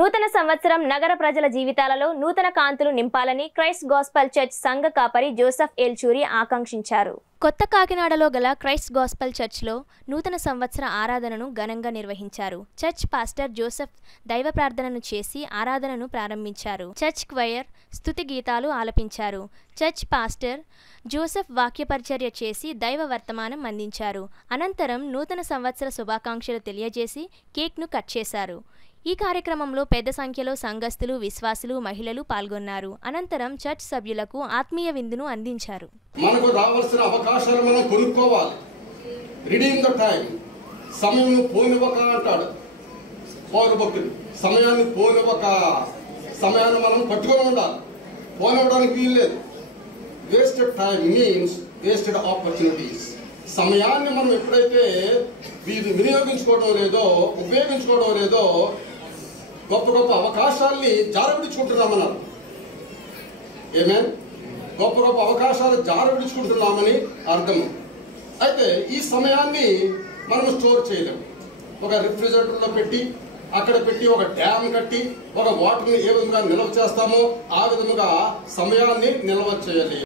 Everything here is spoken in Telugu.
నూతన సంవత్సరం నగర ప్రజల జీవితాలలో నూతన కాంతులు నింపాలని క్రైస్ట్ గాస్పెల్ చర్చ్ సంఘ కాపరి జోసెఫ్ ఎల్చూరి ఆకాంక్షించారు. కొత్త కాకినాడలో గల క్రైస్ట్ గాస్పెల్ చర్చ్లో నూతన సంవత్సర ఆరాధనను ఘనంగా నిర్వహించారు. చర్చ్ పాస్టర్ జోసెఫ్ దైవ ప్రార్థనను చేసి ఆరాధనను ప్రారంభించారు. చర్చ్ క్వైర్ స్తుతి గీతాలు ఆలపించారు. చర్చ్ పాస్టర్ జోసెఫ్ వాక్య పరిచర్య చేసి దైవ వర్తమానం అందించారు. అనంతరం నూతన సంవత్సర శుభాకాంక్షలు తెలియజేసి కేక్ను కట్ చేశారు. ఈ కార్యక్రమంలో పెద్ద సంఖ్యలో సంఘస్థులు, విశ్వాసులు, మహిళలు పాల్గొన్నారు. అనంతరం చర్చ్ సభ్యులకు ఆత్మీయ విందును అందించారు. మనకు రావాల్సిన అవకాశాలు మనం కొనుక్కోవాలి. Redeem the time. సమయం పోనివ్వక అంటాడు పౌలు భక్తుడు. సమయాన్ని పోనివ్వక, సమయాన్ని మనం పట్టుకొని ఉండాలి. పోనివ్వడానికి వీల్లేదు. Wasted time means wasted opportunities. సమయాన్ని మనం ఎప్పుడైతే వినియోగించుకోవడం లేదో, ఉపయోగించుకోవడం లేదో, గొప్ప గొప్ప అవకాశాలని జారవిడుచుకుంటున్నామన్నారు. ఏమేన్ గొప్ప గొప్ప అవకాశాలు జారవిడుచుకుంటున్నామని అర్థం. అయితే ఈ సమయాన్ని మనం స్టోర్ చేయలేము. ఒక రిఫ్రిజిరేటర్లో పెట్టి, అక్కడ పెట్టి ఒక డ్యామ్ కట్టి ఒక వాటర్ని ఏ విధంగా నిల్వ చేస్తామో ఆ విధంగా సమయాన్ని నిల్వ చేయాలి.